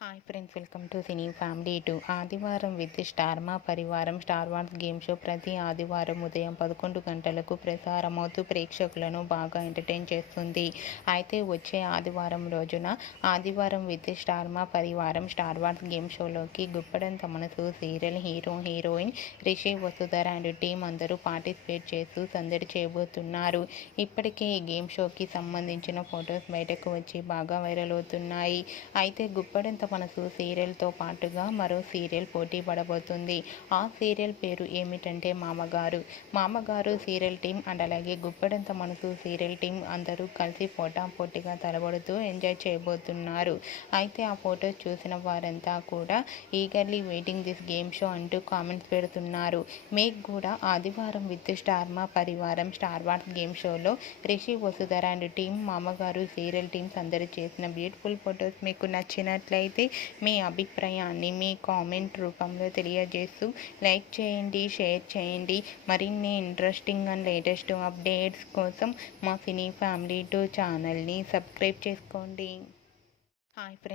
Hi friends, welcome to cine family 2. ఆదివారం with star మా పరివారం స్టార్ వార్స్ గేమ్ షో ప్రతి ఆదివారం ఉదయం 11 గంటలకు ప్రసారమవుతూ ప్రేక్షకులను బాగా ఎంటర్టైన్ చేస్తుంది. అయితే వచ్చే ఆదివారం రోజున ఆదివారం విత్ స్టార్ మా పరివారం స్టార్ వార్స్ గేమ్ షోలోకి గుప్పడంత మనసు serial heroine Rishi Vasudhara and team అందరూ పార్టిసిపేట్ చేస్తూ సందడి చేయబోతున్నారు. ఇప్పటికే ఈ గేమ్ షోకి సంబంధించిన ఫొటోస్ బయటకు వచ్చి బాగా వైరల్ అవుతున్నాయి. అయితే గుప్పడంత మనసు సీరియల్తో పాటుగా మరో సీరియల్ పోటీ పడబోతుంది. ఆ సీరియల్ పేరు ఏమిటంటే మామగారు సీరియల్ టీం అండ్ అలాగే గుప్పడంత మనసు సీరియల్ టీం అందరూ కలిసి పోటాపోటీగా తలబడుతూ ఎంజాయ్ చేయబోతున్నారు. అయితే ఆ ఫోటోస్ చూసిన వారంతా కూడా eagerly waiting this game show అంటూ కామెంట్స్ పెడుతున్నారు. మీకు కూడా ఆదివారం విత్ స్టార్ మా పరివారం స్టార్ వార్స్ గేమ్ షోలో రిషి వసుధర అండ్ టీం మామగారు సీరియల్ టీమ్స్ అందరూ చేసిన బ్యూటిఫుల్ ఫొటోస్ మీకు నచ్చినట్లయితే మీ అభిప్రాయాన్ని మీ కామెంట్ రూపంలో తెలియజేస్తూ లైక్ చేయండి, షేర్ చేయండి. మరిన్ని ఇంట్రెస్టింగ్ అండ్ లేటెస్ట్ అప్డేట్స్ కోసం మా సినీ ఫ్యామిలీ 2 ఛానల్ని సబ్స్క్రైబ్ చేసుకోండి. Hi friends.